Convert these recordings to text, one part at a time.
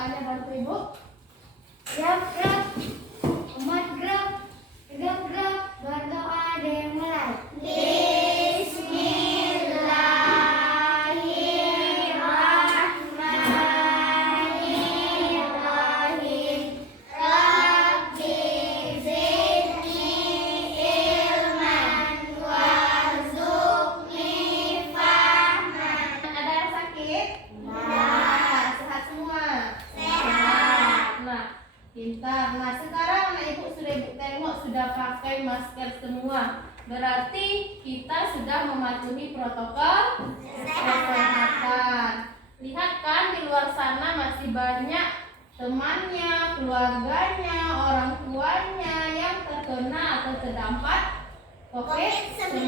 doanya bantu ibu. Gerak gerak, umat gerak, gerak gerak, berdoa dimulai. Bismillahirrahmanirrahim. Rabbi zidni ilman warzuqni fahman. Ada yang sakit? Nah, sehat semua. Nah, pintar. Nah, sekarang anak ibu sudah ibu tengok sudah pakai masker semua. Berarti kita sudah mematuhi protokol kesehatan. Lihat kan di luar sana masih banyak temannya, keluarganya, orang tuanya yang terkena atau terdampak COVID-19.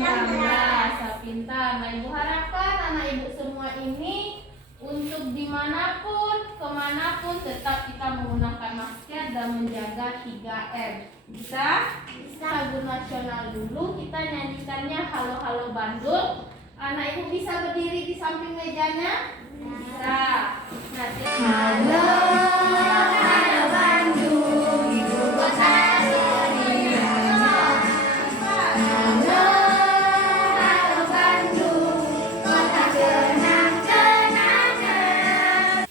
Pintar. Nah, ibu harapkan anak ibu semua ini untuk dimanapun, kemanapun tetap kita menggunakan masker dan menjaga 3M. Bisa? Bisa. Lagu nasional dulu kita nyanyikannya Halo Halo Bandung. Anak ibu bisa berdiri di samping mejanya? Bisa. Nah, halo Halo Bandung, ibu kota ceria. Halo Halo Bandung, kota kenang-kenangan.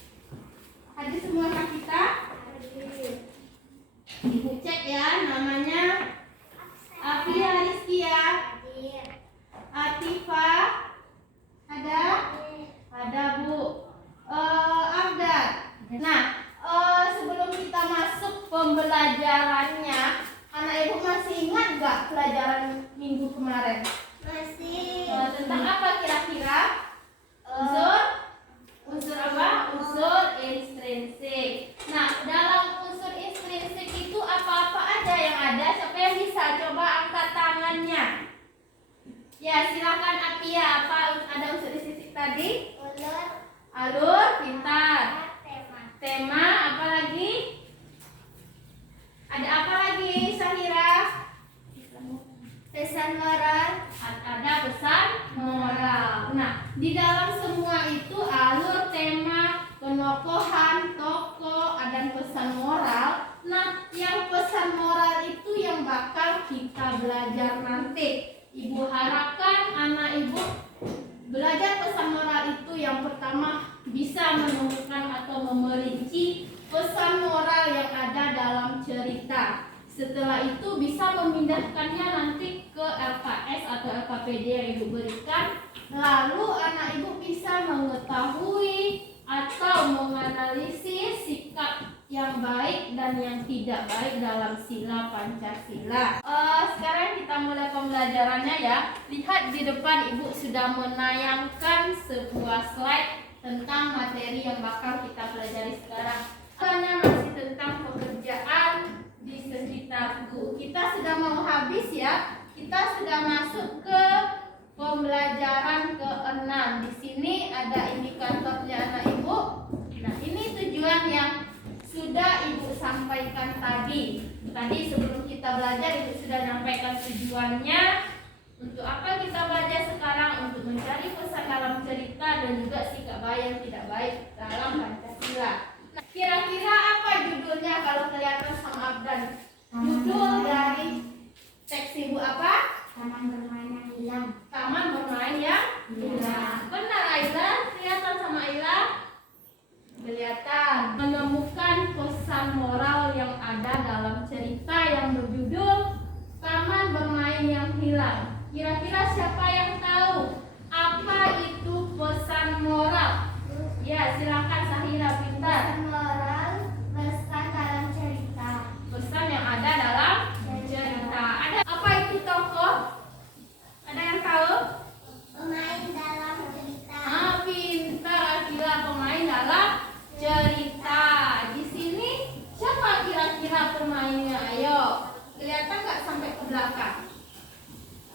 Hadir semua anak kita? Ibu cek ya, namanya Afia Rizkia, Atifa, ada Bu, Abdad. Nah, sebelum kita masuk pembelajarannya, anak ibu masih ingat gak pelajaran minggu kemarin? Masih. Tentang apa kira-kira? Unsur apa? Unsur intrinsik. Nah, dalam unsur intrinsik itu apa-apa aja yang ada? Siapa yang bisa coba angkat tangannya? Ya, silakan Atia. Apa ada unsur intrinsik tadi? Alur, pintar. Tema, apa lagi? Ada apa lagi, Sahira? Pesan moral. Ada pesan moral. Nah, di dalam semua itu alur, tema, penokohan, tokoh, dan pesan moral. Nah, yang pesan moral itu yang bakal kita belajar nanti. Ibu harapkan anak ibu belajar pesan moral itu yang pertama bisa menemukan atau memerinci pesan moral yang ada dalam cerita. Setelah itu bisa memindahkannya nanti ke LKS atau LKPD yang ibu berikan. Lalu anak ibu bisa mengetahui atau menganalisis sikap yang baik dan yang tidak baik dalam sila Pancasila. Sekarang kita mulai pembelajarannya ya. Lihat di depan ibu sudah menayangkan sebuah slide tentang materi yang bakal kita pelajari sekarang. Karena masih tentang pekerjaan di sekitarku. Kita sudah mau habis ya. Kita sudah masuk ke pembelajaran ke-6. Di sini ada indikatornya anak ibu. Nah, ini tujuan yang sudah ibu sampaikan tadi. Tadi sebelum kita belajar ibu sudah menyampaikan tujuannya. Untuk apa kita belajar sekarang? Untuk mencari pesan dalam cerita dan juga sikap baik yang tidak baik dalam Pancasila. Nah, kira-kira apa judulnya kalau kelihatan sama Abdan? Judul dari teks ibu apa? Taman bermain yang hilang. Taman bermain yang hilang. Benar Aila? Kelihatan sama Aila? Kelihatan. Menemukan pesan moral yang ada dalam cerita yang berjudul Taman Bermain yang Hilang. Kira-kira siapa yang tahu apa itu pesan moral? Ya, silakan Sahira, pintar. Pesan moral, pesan dalam cerita. Pesan yang ada dalam cerita. Ada apa itu tokoh? Ada yang tahu? Pemain dalam cerita. Pintar Akila, pemain dalam cerita. Di sini siapa kira-kira pemainnya? Ayo, kelihatan nggak sampai ke belakang?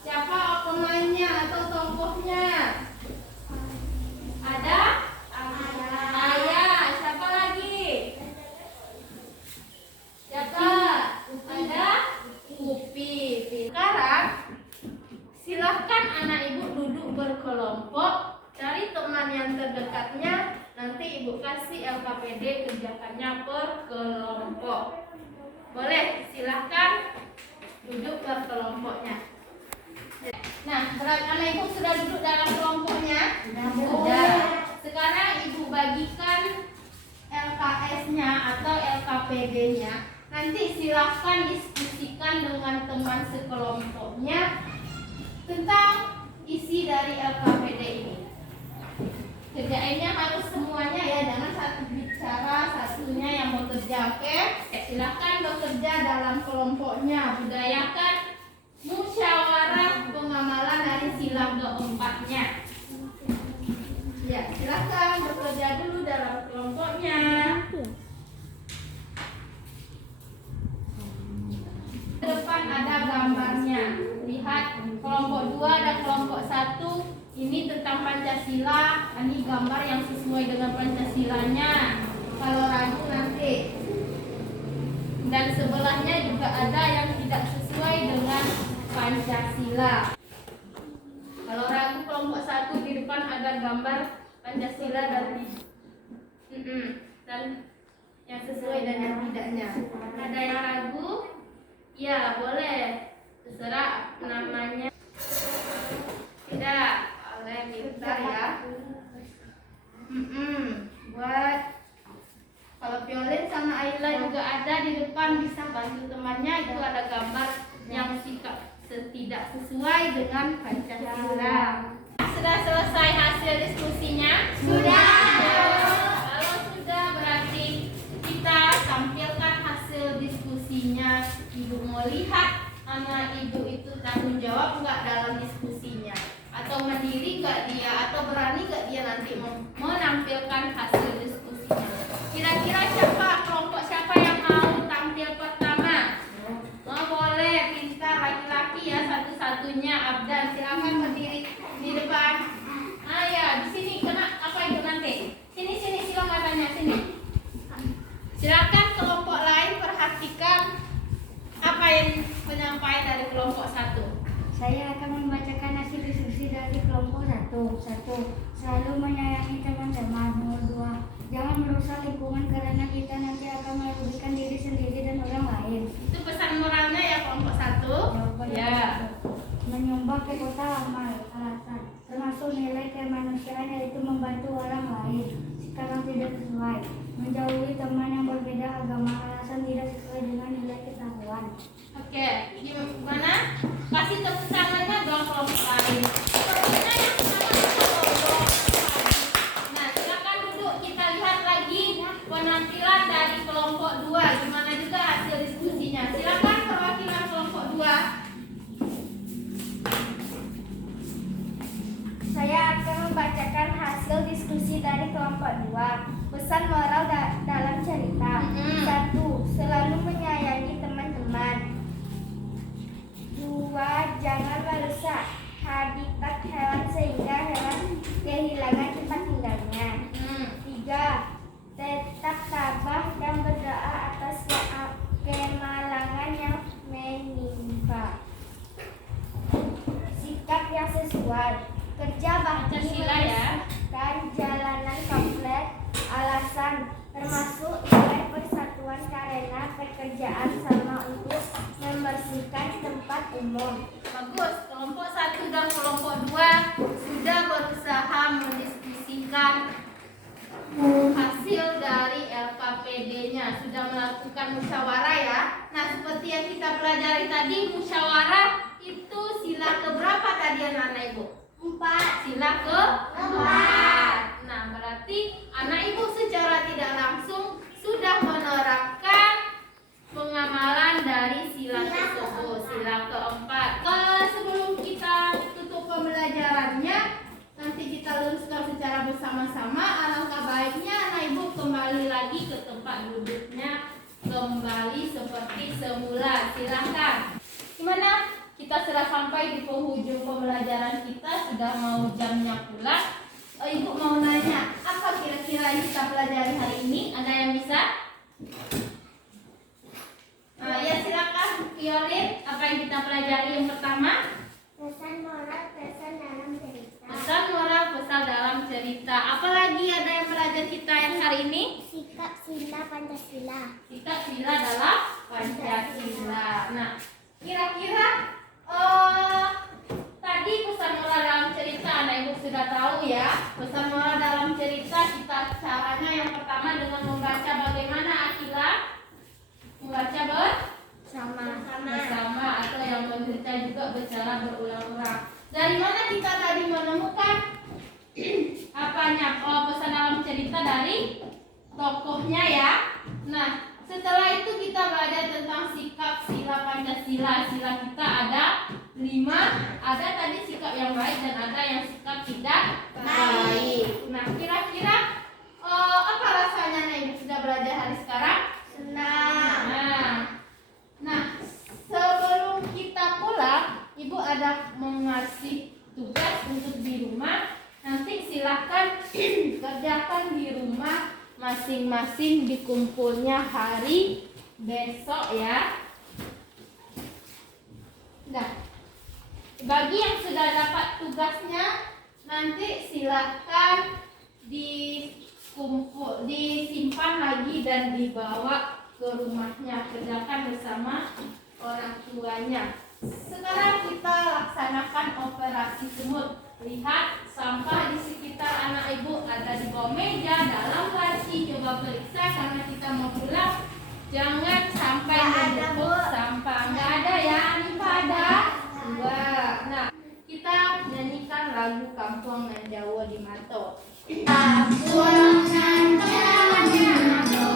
Siapa pemainnya atau tokohnya? Ada? Ayah. Siapa lagi? kerjakannya per kelompok. Boleh, silahkan duduk per kelompoknya. Nah, anak ibu sudah duduk dalam kelompoknya? Sudah. Sekarang ibu bagikan LKS-nya atau LKPD-nya. Nanti silahkan diskusikan dengan teman sekelompoknya tentang isi dari LKPD ini. Kerjainnya harus semuanya ya, jangan satu bicara, satunya yang bekerja, oke? Silahkan bekerja dalam kelompoknya. Budayakan musyawarah pengamalan dari sila keempatnya. Ya, silahkan bekerja dulu dalam kelompoknya. Depan ada gambarnya. Lihat kelompok 2 dan kelompok 1. Ini tentang Pancasila. Ini gambar yang sesuai dengan Pancasilanya. Kalau ragu nanti. Dan sebelahnya juga ada yang tidak sesuai dengan Pancasila. Kalau ragu kelompok 1 di depan ada gambar Pancasila dan yang sesuai dan yang tidaknya. Ada yang ragu? Ya, boleh. Terserah namanya. Tidak, oleh pintar ya. Buat kalau Violin sama Ayla juga ada di depan, bisa bantu temannya. Itu ada gambar yang tidak sesuai dengan Pancasila. Sudah selesai hasil diskusinya? Sudah. Kalau sudah, berarti kita tampilkan hasil diskusinya. Ibu mau lihat anak ibu itu tanggung jawab nggak dalam diskusinya, atau mandiri nggak dia, atau berani nggak dia nanti menampilkan hasil diskusinya. Kira-kira kelompok siapa yang mau tampil pertama? Oh, boleh, pintar, laki-laki ya satu-satunya. Abdan, silakan berdiri di depan. Ya, di sini kena apa itu nanti? Sini silang matanya sini. Silakan kelompok lain perhatikan apa yang penyampaian dari kelompok 1. Saya akan membacakan hasil diskusi dari kelompok 1. Selalu menyayangi teman-teman. Nomor 2, jangan merusak lingkungan karena kita nanti akan merugikan diri sendiri dan orang lain. Itu pesan moralnya ya kelompok 1. Ya. Menyumbang ke kota amal, alasan termasuk nilai kemanusiaan yaitu membantu orang lain. Sekarang tidak sesuai. Menjauhi teman yang berbeda agama, alasan tidak sesuai dengan nilai ketahuan. Oke, gimana? Kasih tepuk tangannya dong kelompok lain. Pokoknya yang sama kelompok. Nah, silakan duduk. Kita lihat lagi penampilan dari kelompok 2. Gimana juga hasil diskusinya? Silakan perwakilan kelompok 2. Saya akan membacakan hasil diskusi dari kelompok 2. Pesan moral dalam cerita. 1. Selalu menyayangi teman-teman. 2. Jangan merusak habitat hewan sehingga hewan kehilangan tempat tinggalnya. 3. Tetap tabah dan berdoa atas kemalangan yang menimpa. Sikap yang sesuai. Kerja bakti membersihkan jalanan komplek, alasan termasuk nilai persatuan karena pekerjaan sama untuk membersihkan tempat umum. Bagus, kelompok 1 dan kelompok 2 sudah berusaha mendiskusikan hasil dari LKPD-nya, sudah melakukan musyawarah ya. Nah, seperti yang kita pelajari tadi, musyawarah itu sila keberapa tadi anak ibu? 4. Sila ke-4. Nah, berarti anak ibu secara tidak langsung sudah menerapkan pengamalan dari sila tersebut, sila ke-4. Sebelum kita tutup pembelajarannya, nanti kita luruskan secara bersama-sama. Alangkah baiknya anak ibu kembali lagi ke tempat duduknya, kembali seperti semula. Silakan. Gimana? Kita sudah sampai di penghujung pembelajaran kita, sudah mau jamnya pulang. Ibu mau nanya, apa kira-kira yang kita pelajari hari ini? Ada yang bisa? Ya silakan, Violin. Apa yang kita pelajari yang pertama? Pesan moral, pesan dalam cerita. Pesan moral, pesan dalam cerita. Apalagi ada yang belajar kita yang hari ini? Sikap sila Pancasila. Sikap sila dalam Pancasila. Nah, kira-kira tadi pesan moral dalam cerita anak ibu sudah tahu ya. Pesan moral dalam cerita kita caranya yang pertama dengan membaca bagaimana Akila? Membaca bersama atau yang mencerita juga bercara berulang-ulang. Dari mana kita tadi menemukan apanya? Pesan dalam cerita dari tokohnya ya. Nah, setelah itu kita belajar tentang sikap sila Pancasila. Sila kita ada 5. Ada tadi sikap yang baik dan ada yang sikap tidak baik. Nah, kira-kira apa rasanya nih ibu sudah belajar hari sekarang? Senang. Nah, sebelum kita pulang, ibu ada mengasih tugas untuk di rumah. Nanti silahkan kerjakan di rumah masing-masing di kumpulnya hari besok ya. Nah, bagi yang sudah dapat tugasnya, nanti silahkan disimpan lagi dan dibawa ke rumahnya, kerjakan bersama orang tuanya. Sekarang kita laksanakan operasi semut. Lihat sampah di sekitar anak ibu ada di bawah meja, dalam laci. Coba periksa karena kita mau pulang. Jangan sampai menumpuk sampah. Nggak ada ya, ini pada 2. Nah, kita nyanyikan lagu Kampung Nan Jawa di Mato. Kampung Nan Jawa di Mato.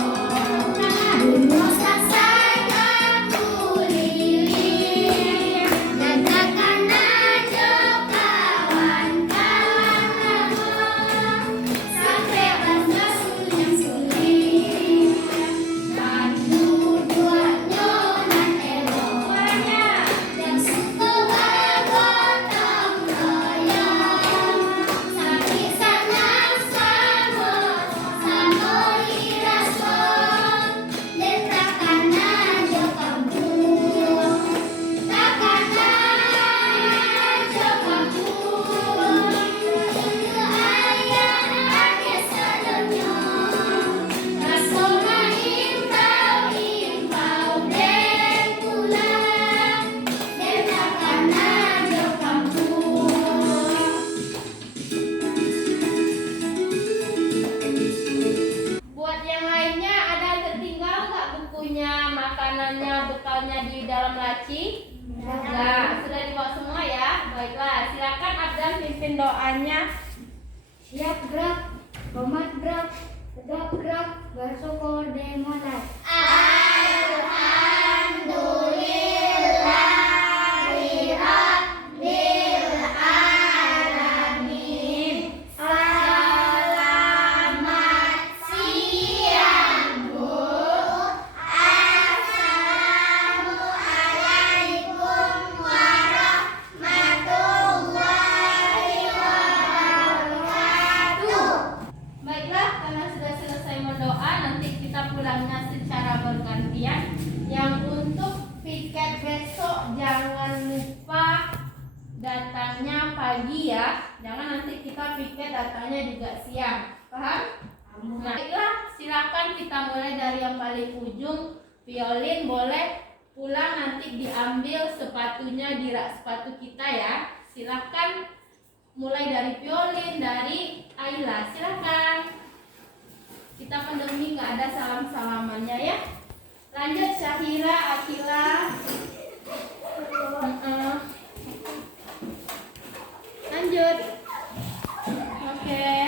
Bekalnya di dalam laci? Nah, sudah dibawa semua ya. Baiklah, silakan Abdan pimpin doanya. Siap gerak, komat gerak, tegap gerak, bersyukur dimulai. Pulangnya secara bergantian. Yang untuk piket besok jangan lupa datangnya pagi ya. Jangan nanti kita piket datangnya juga siang. Paham? Nah, baiklah, silakan kita mulai dari yang paling ujung. Violin boleh pulang nanti diambil sepatunya di rak sepatu kita ya. Silakan mulai dari violin, dari Ayla. Silakan. Kita pandemi nggak ada salam-salamannya ya. Lanjut Syahira, Akila. Lanjut. Oke.